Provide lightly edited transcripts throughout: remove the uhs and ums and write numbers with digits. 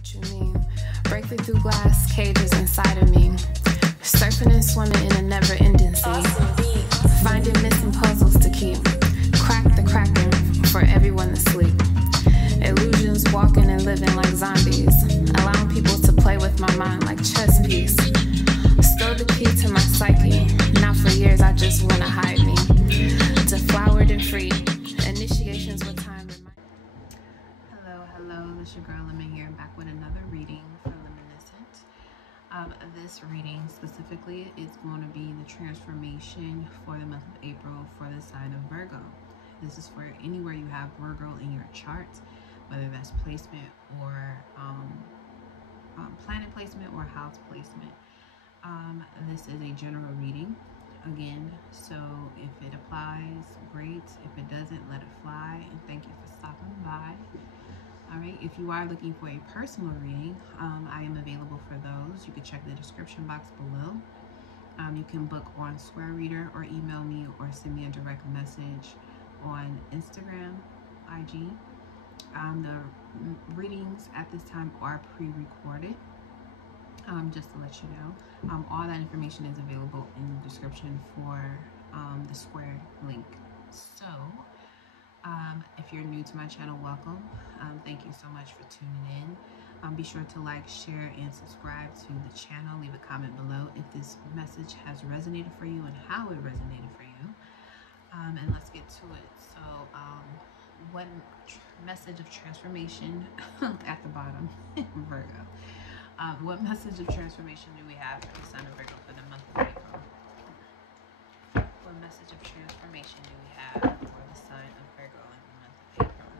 what you mean. Breaking through glass cages inside of me. Surfing and swimming in a never-ending sea. Finding missing puzzles to keep. Crack the cracking for everyone to sleep. Illusions walking and living like zombies. Allowing people to play with my mind like chess piece. Stole the key to my psyche. Now for years I just wanna hide me. Deflowered and free. Initiations with time. Hello, this is your girl Lemon here, back with another reading for Luminescent. This reading specifically is going to be the transformation for the month of April for the sign of Virgo. This is for anywhere you have Virgo in your chart, whether that's placement or planet placement or house placement. This is a general reading again, so if it applies, great. If it doesn't, let it fly, and thank you for stopping by. All right, if you are looking for a personal reading, I am available for those. You can check the description box below. You can book on Square Reader or email me or send me a direct message on Instagram, IG. The readings at this time are pre-recorded, just to let you know. All that information is available in the description for the Square link. So, if you're new to my channel, welcome. Thank you so much for tuning in. Be sure to like, share, and subscribe to the channel. Leave a comment below if this message has resonated for you and how it resonated for you. And let's get to it. So, what message of transformation at the bottom, Virgo? What message of transformation do we have for the sign of Virgo for the month of April? What message of transformation do we have for the sign of Virgo in the month of April?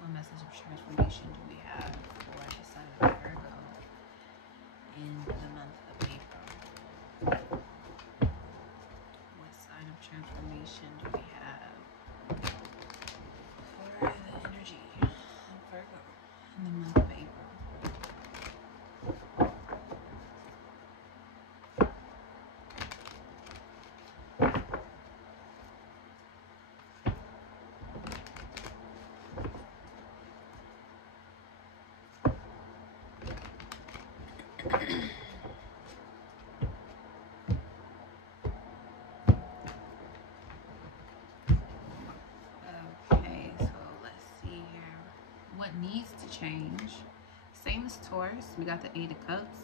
What message of transformation do we have for the sign of Virgo in the month of April? What sign of transformation do we have for the energy of Virgo in the month of April? Okay, so let's see here. What needs to change? Same as Taurus, we got the Eight of Cups.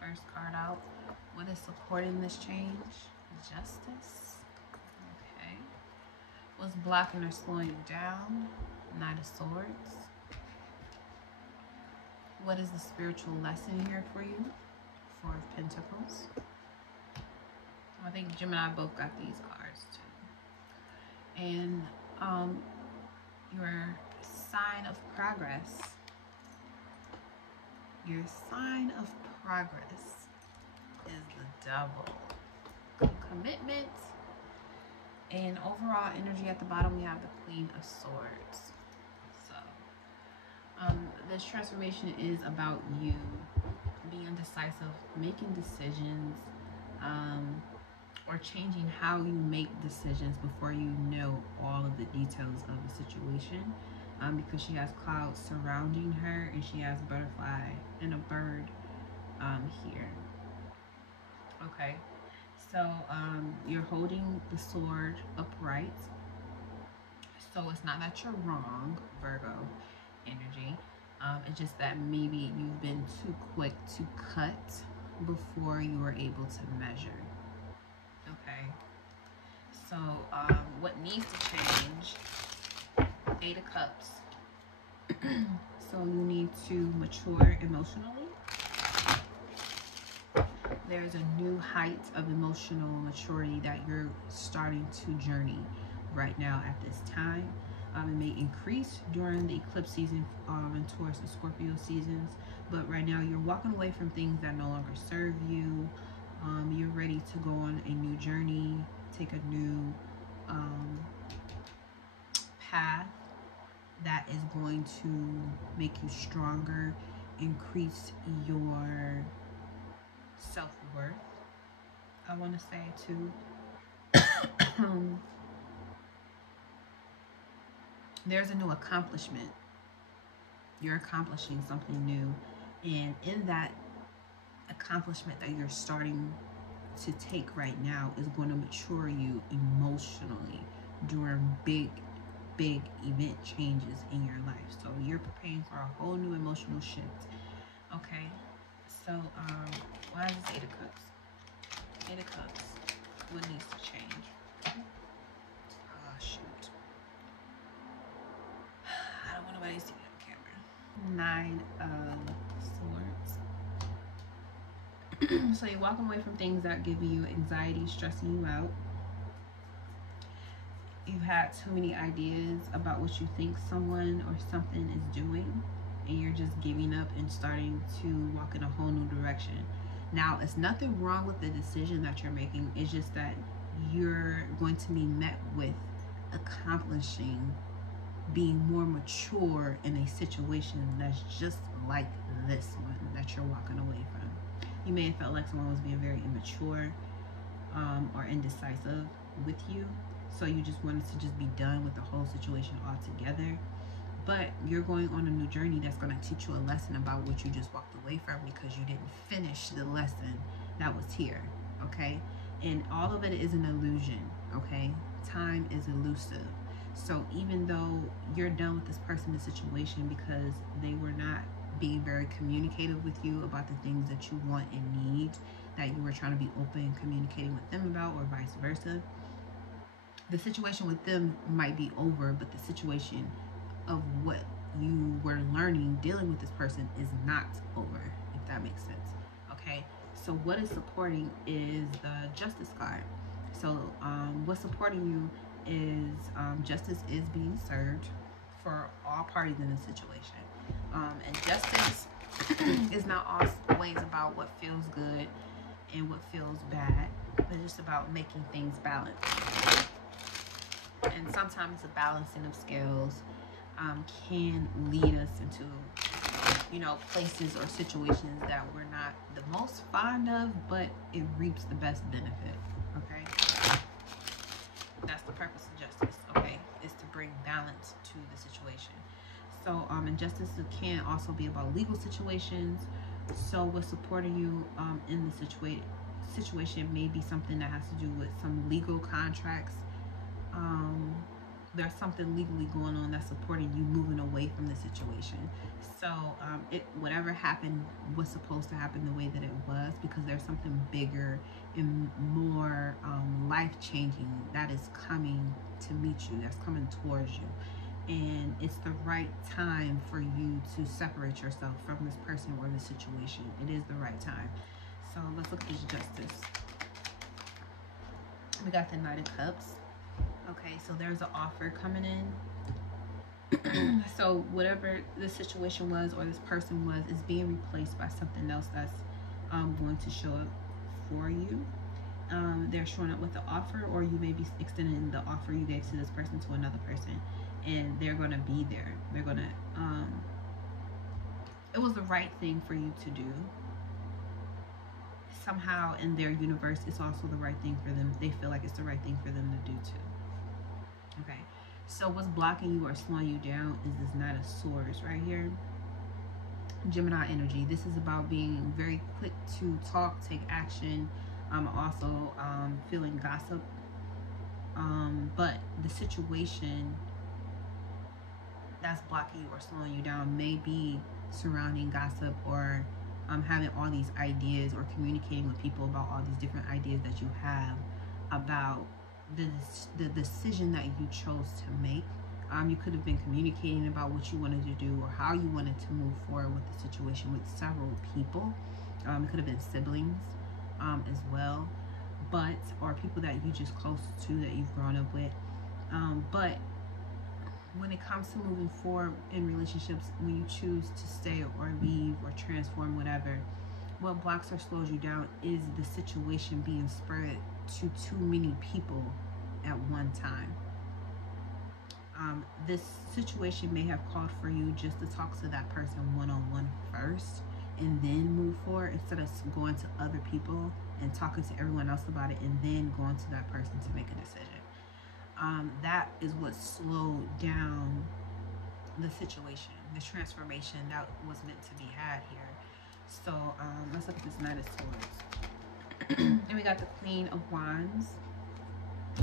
First card out. What is supporting this change? Justice. Okay. What's blocking or slowing you down? Knight of Swords. What is the spiritual lesson here for you? Four of Pentacles. I think Gemini both got these cards too. And your sign of progress. Your sign of progress is the Devil. Commitment. And overall energy at the bottom, we have the Queen of Swords. So, this transformation is about you being decisive, making decisions, or changing how you make decisions before you know all of the details of the situation. Because she has clouds surrounding her and she has butterfly and a bird here. Okay, so you're holding the sword upright, so it's not that you're wrong, Virgo energy. It's just that maybe you've been too quick to cut before you were able to measure. Okay, so what needs to change? Eight of Cups. So you need to mature emotionally. There's a new height of emotional maturity that you're starting to journey right now at this time. It may increase during the eclipse season and Taurus and Scorpio seasons, but right now you're walking away from things that no longer serve you. You're ready to go on a new journey, take a new path that is going to make you stronger, increase your self-worth, I want to say too. There's a new accomplishment You're accomplishing something new, and in that accomplishment that you're starting to take right now is going to mature you emotionally during big event changes in your life. So you're preparing for a whole new emotional shift. Okay, so why is this 8 of Cups? 8 of Cups. What needs to change? Oh shoot, I don't want nobody to see me on camera. 9 of Swords. So you're walking away from things that give you anxiety, stressing you out. You've had too many ideas about what you think someone or something is doing, and you're just giving up and starting to walk in a whole new direction. Now, it's nothing wrong with the decision that you're making. It's just that you're going to be met with accomplishing being more mature in a situation that's just like this one that you're walking away from. You may have felt like someone was being very immature or indecisive with you, so you just wanted to just be done with the whole situation altogether. But you're going on a new journey that's going to teach you a lesson about what you just walked away from, because you didn't finish the lesson that was here. Okay, and all of it is an illusion. Okay, time is elusive. So even though you're done with this person, this situation, because they were not being very communicative with you about the things that you want and need, that you were trying to be open and communicating with them about, or vice versa, the situation with them might be over, but the situation of what you were learning dealing with this person is not over, if that makes sense. Okay, so what is supporting is the Justice card. So what's supporting you is justice is being served for all parties in this situation. And justice is not always about what feels good and what feels bad, but it's about making things balanced. And sometimes the balancing of scales can lead us into, you know, places or situations that we're not the most fond of, but it reaps the best benefit. Okay, that's the purpose of justice. Okay, is to bring balance to the situation. So and justice can also be about legal situations. So what's supporting you in the situation may be something that has to do with some legal contracts. There's something legally going on that's supporting you moving away from the situation. So whatever happened was supposed to happen the way that it was, because there's something bigger and more life-changing that is coming to meet you, that's coming towards you. And it's the right time for you to separate yourself from this person or this situation. It is the right time. So let's look at this justice. We got the Knight of Cups. Okay, so there's an offer coming in. So whatever the situation was or this person was is being replaced by something else that's going to show up for you. They're showing up with the offer, or you may be extending the offer you gave to this person to another person, and they're going to be there. They're going to it was the right thing for you to do. Somehow in their universe, it's also the right thing for them. They feel like it's the right thing for them to do too. Okay, so what's blocking you or slowing you down is this Knight of Swords right here. Gemini energy. This is about being very quick to talk, take action. Also feeling gossip. But the situation that's blocking you or slowing you down may be surrounding gossip, or having all these ideas, or communicating with people about all these different ideas that you have about the decision that you chose to make. You could have been communicating about what you wanted to do or how you wanted to move forward with the situation with several people. It could have been siblings as well, but or people that you just close to, that you've grown up with. But when it comes to moving forward in relationships, when you choose to stay or leave or transform, whatever, what blocks or slows you down is the situation being spread to too many people at one time. This situation may have called for you just to talk to that person one-on-one first and then move forward, instead of going to other people and talking to everyone else about it and then going to that person to make a decision. That is what slowed down the situation, the transformation that was meant to be had here. So let's look at this Knight of Swords. And we got the Queen of Wands.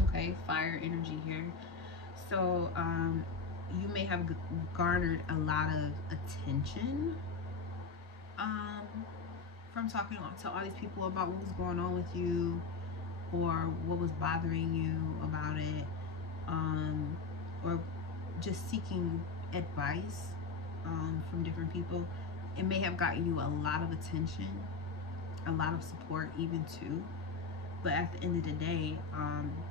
Okay, fire energy here. So you may have garnered a lot of attention from talking to all these people about what was going on with you, or what was bothering you about it, or just seeking advice from different people. It may have gotten you a lot of attention, a lot of support even too, but at the end of the day,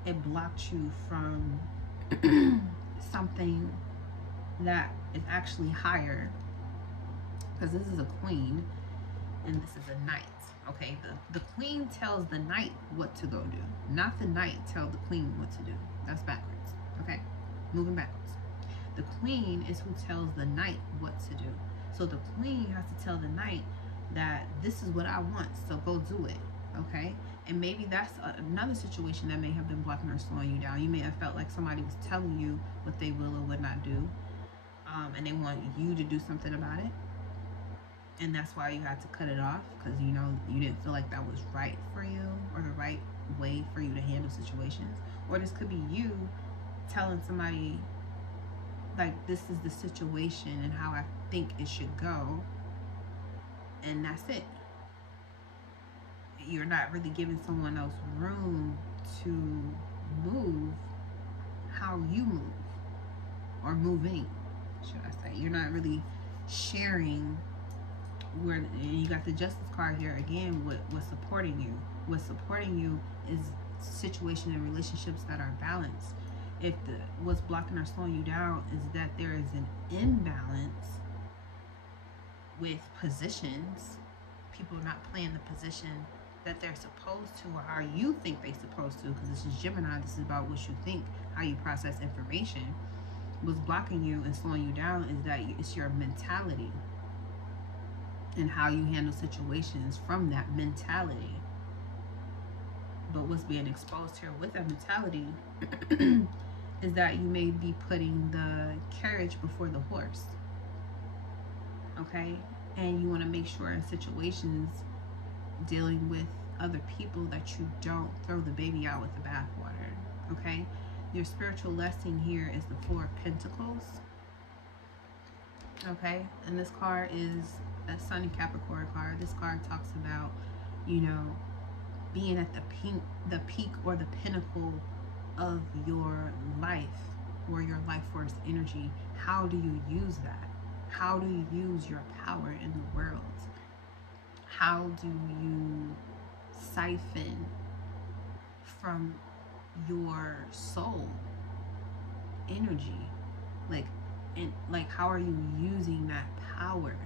it blocked you from something that is actually higher, because this is a queen and this is a knight. Okay, the queen tells the knight what to go do, not the knight tell the queen what to do. That's backwards. Okay, moving backwards. The queen is who tells the knight what to do. So the queen has to tell the knight that this is what I want, so go do it. Okay, and maybe that's another situation that may have been blocking or slowing you down. You may have felt like somebody was telling you what they will or would not do, and they want you to do something about it, and that's why you had to cut it off, because you know you didn't feel like that was right for you, or the right way for you to handle situations. Or this could be you telling somebody, like, this is the situation and how I think it should go, and that's it. You're not really giving someone else room to move how you move, or moving, should I say. You're not really sharing where, you got the Justice card here again. What's supporting you? What's supporting you is situation and relationships that are balanced. If what's blocking or slowing you down is that there is an imbalance with positions, people not playing the position that they're supposed to, or how you think they're supposed to, because this is Gemini. This is about what you think, how you process information. What's blocking you and slowing you down is that it's your mentality and how you handle situations from that mentality. But what's being exposed here with that mentality is that you may be putting the carriage before the horse. Okay, and you want to make sure in situations dealing with other people that you don't throw the baby out with the bathwater. Okay, your spiritual lesson here is the Four of Pentacles. Okay, and this card is a Sun and Capricorn card. This card talks about, you know, being at the peak or the pinnacle of your life, or your life force energy. How do you use that? How do you use your power in the world? How do you siphon from your soul energy? Like how are you using that power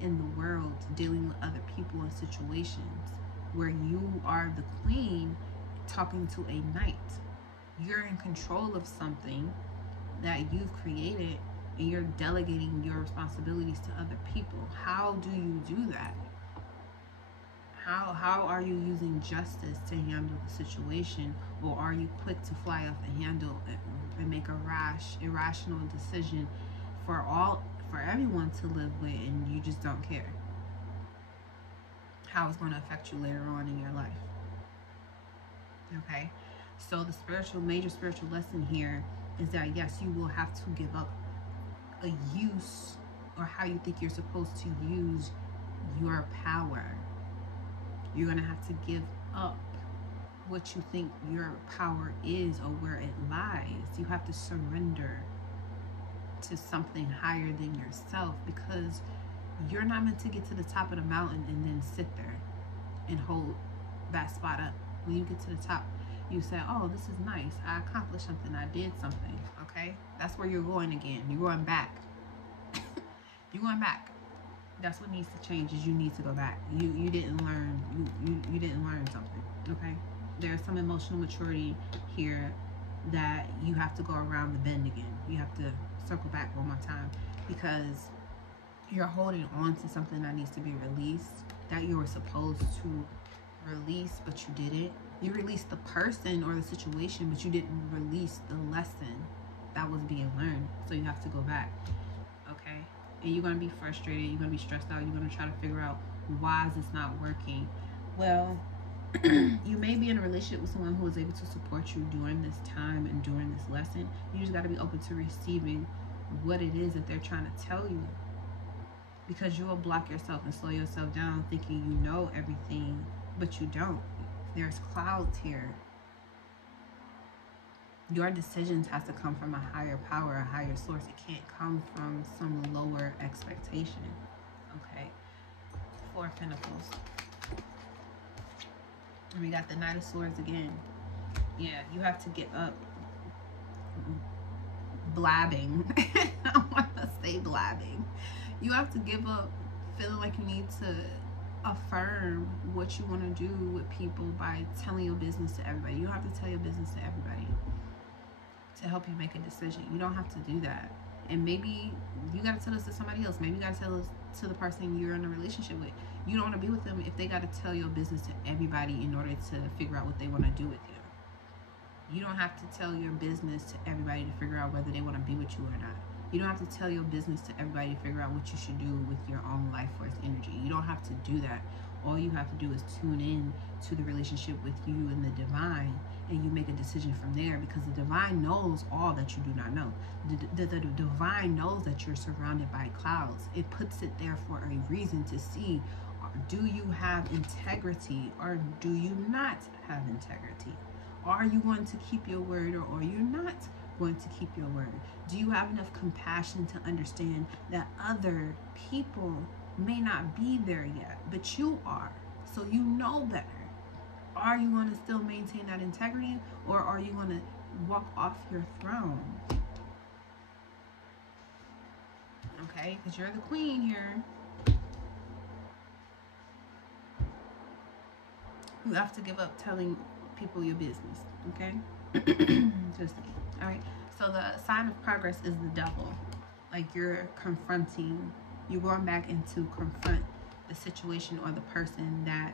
in the world, dealing with other people and situations where you are the queen talking to a knight? You're in control of something that you've created, and you're delegating your responsibilities to other people. How do you do that? How are you using justice to handle the situation? Or are you quick to fly off the handle and make a irrational decision for everyone to live with, and you just don't care how it's going to affect you later on in your life? Okay, so the major spiritual lesson here is that yes, you will have to give up a use, or how you think you're supposed to use your power. You're going to have to give up what you think your power is, or where it lies. You have to surrender to something higher than yourself, because you're not meant to get to the top of the mountain and then sit there and hold that spot up. When you get to the top, you say, oh, this is nice, I accomplished something, I did something. Okay, that's where you're going again. You're going back. You're going back. That's what needs to change, is you need to go back. You didn't learn, you didn't learn something. Okay, there's some emotional maturity here that you have to go around the bend again. You have to circle back one more time, because you're holding on to something that needs to be released, that you were supposed to release, but you didn't. You released the person or the situation, but you didn't release the lesson that was being learned. So you have to go back. and you're going to be frustrated, you're going to be stressed out, you're going to try to figure out why is this not working. Well, you may be in a relationship with someone who is able to support you during this time and during this lesson. You just got to be open to receiving what it is that they're trying to tell you, because you will block yourself and slow yourself down thinking you know everything, but you don't. There's clouds here. Your decisions has to come from a higher power, a higher source. It can't come from some lower expectation. Okay. 4 of Pentacles. And we got the Knight of Swords again. Yeah, you have to get up blabbing. I want to say blabbing. You have to give up feeling like you need to affirm what you want to do with people by telling your business to everybody. You don't have to tell your business to everybody to help you make a decision. You don't have to do that. And maybe you got to tell this to somebody else. Maybe you got to tell this to the person you're in a relationship with. You don't want to be with them if they got to tell your business to everybody in order to figure out what they want to do with you. You don't have to tell your business to everybody to figure out whether they want to be with you or not. You don't have to tell your business to everybody to figure out what you should do with your own life force energy. You don't have to do that. All you have to do is tune in to the relationship with you and the divine, and you make a decision from there, because the divine knows all that you do not know. The divine knows that you're surrounded by clouds. It puts it there for a reason, to see, do you have integrity or do you not have integrity? Are you going to keep your word, or are you not going to keep your word? Do you have enough compassion to understand that other people may not be there yet, but you are, so you know better? Are you going to still maintain that integrity, or are you going to walk off your throne? Okay, because you're the queen here. You have to give up telling people your business, okay? Just all right. So the sign of progress is the Devil. Like, you're confronting, you're going back into confront the situation or the person that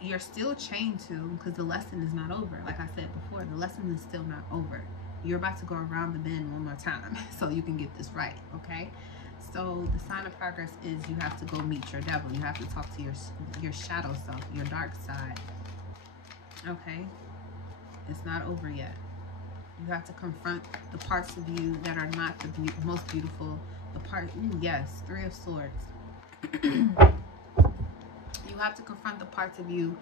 you're still chained to, because the lesson is not over. Like I said before, the lesson is still not over. You're about to go around the bend one more time so you can get this right, okay? So the sign of progress is you have to go meet your devil. You have to talk to your shadow self, your dark side, okay? It's not over yet. You have to confront the parts of you that are not the most beautiful. The part, yes, 3 of Swords. You have to confront the parts of you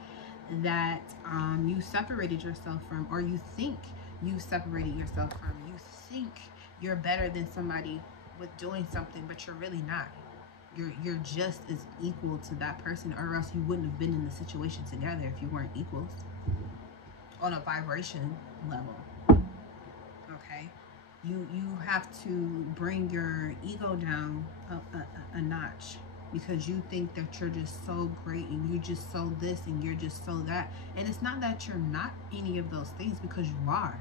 that you separated yourself from, or you think you separated yourself from. You think you're better than somebody with doing something, but you're really not. You're just as equal to that person, or else you wouldn't have been in the situation together if you weren't equals on a vibration level. Okay, you have to bring your ego down a notch, because you think that you're just so great and you're just so this and you're just so that. And it's not that you're not any of those things, because you are.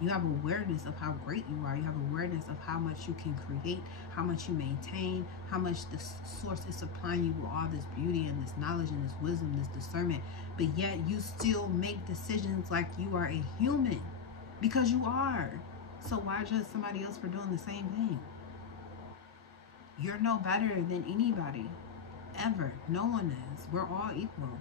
You have awareness of how great you are. You have awareness of how much you can create, how much you maintain, how much the source is supplying you with all this beauty and this knowledge and this wisdom, this discernment. But yet you still make decisions like you are a human, because you are. So why judge somebody else for doing the same thing? You're no better than anybody, ever. No one is. We're all equal.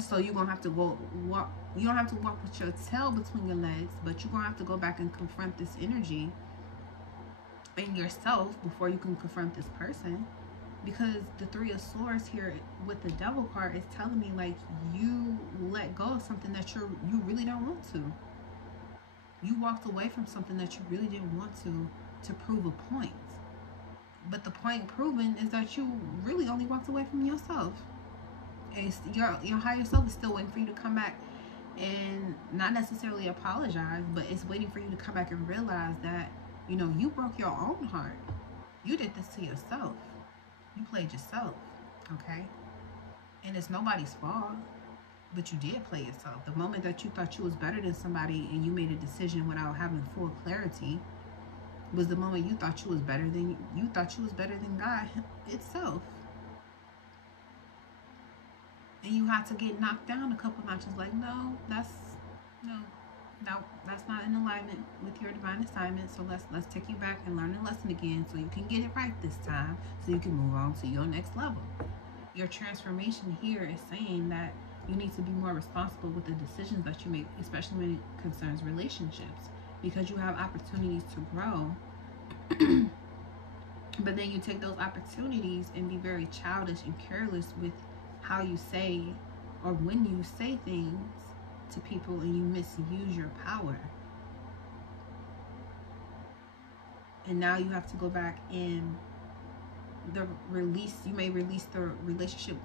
So you're gonna have to go walk. You don't have to walk with your tail between your legs, but you're gonna have to go back and confront this energy in yourself before you can confront this person. Because the 3 of Swords here with the Devil card is telling me, like, you let go of something that you really don't want to. You walked away from something that you really didn't want to prove a point. But the point proven is that you really only walked away from yourself. It's your higher self is still waiting for you to come back and not necessarily apologize, but it's waiting for you to come back and realize that, you know, you broke your own heart. You did this to yourself. You played yourself, okay? And it's nobody's fault, but you did play yourself. The moment that you thought you was better than somebody and you made a decision without having full clarity was the moment you thought you was better than God itself. And you had to get knocked down a couple notches, like, no, No, that's not in alignment with your divine assignment. So let's take you back and learn the lesson again so you can get it right this time, so you can move on to your next level. Your transformation here is saying that you need to be more responsible with the decisions that you make, especially when it concerns relationships, because you have opportunities to grow. But then you take those opportunities and be very childish and careless with how you say or when you say things to people, and you misuse your power. And now you have to go back and you may release the relationship,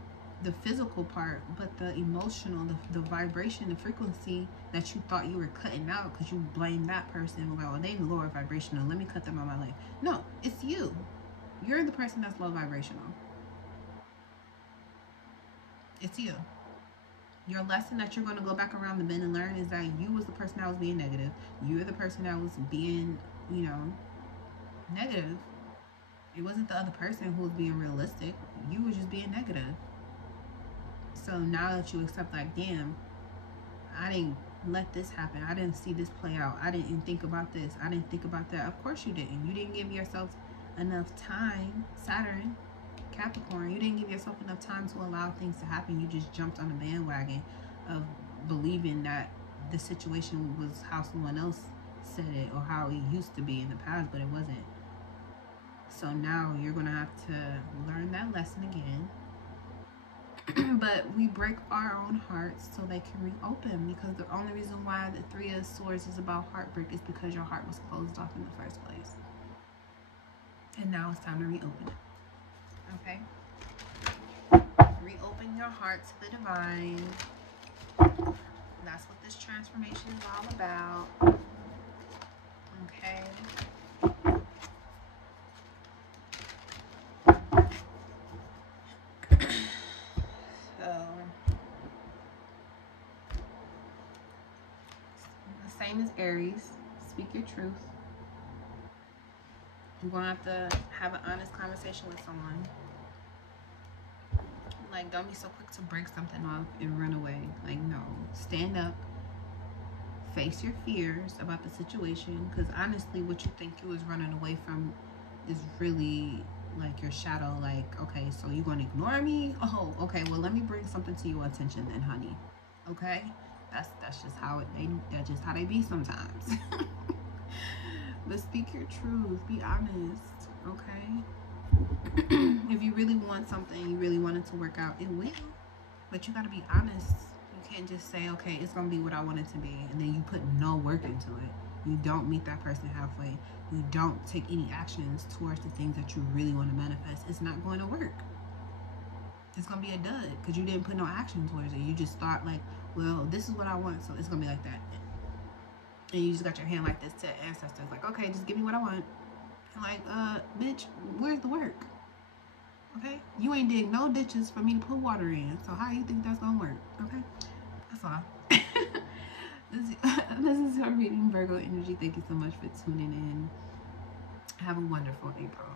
the physical part, but the emotional, the vibration, the frequency that you thought you were cutting out because you blame that person. Well, they lower vibrational, let me cut them out of my life. No, it's you. You're the person that's low vibrational. It's you. Your lesson that you're going to go back around the bend and learn is that you was the person that was being negative. You're the person that was being, negative. It wasn't the other person who was being realistic. You were just being negative. So now that you accept, like, damn, I didn't let this happen. I didn't see this play out. I didn't think about this. I didn't think about that. Of course you didn't. You didn't give yourself enough time. Saturn, Capricorn, you didn't give yourself enough time to allow things to happen. You just jumped on the bandwagon of believing that the situation was how someone else said it or how it used to be in the past, but it wasn't. So now you're going to have to learn that lesson again. But we break our own hearts so they can reopen, because the only reason why the Three of Swords is about heartbreak is because your heart was closed off in the first place. And now it's time to reopen it. Okay? Reopen your heart to the divine. That's what this transformation is all about. Okay? So, the same as Aries. Speak your truth. You're going to have to have an honest conversation with someone. Like, don't be so quick to break something off and run away. Like, no. Stand up. Face your fears about the situation. Because honestly, what you think you was running away from is really like your shadow. Like, okay, so you're going to ignore me? Oh, okay. Well, let me bring something to your attention then, honey. Okay? That's just how that's just how they be sometimes. But speak your truth. Be honest. Okay? If you really want something, you really want it to work out, it will. But you got to be honest. You can't just say, okay, it's going to be what I want it to be, and then you put no work into it. You don't meet that person halfway. You don't take any actions towards the things that you really want to manifest. It's not going to work. It's going to be a dud because you didn't put no action towards it. You just thought like, well, this is what I want, so it's going to be like that. And you just got your hand like this to ancestors. Like, okay, just give me what I want. And like, bitch, where's the work? Okay? You ain't dig no ditches for me to put water in. So how you think that's going to work? Okay? That's all. This is your reading, Virgo energy. Thank you so much for tuning in. Have a wonderful April.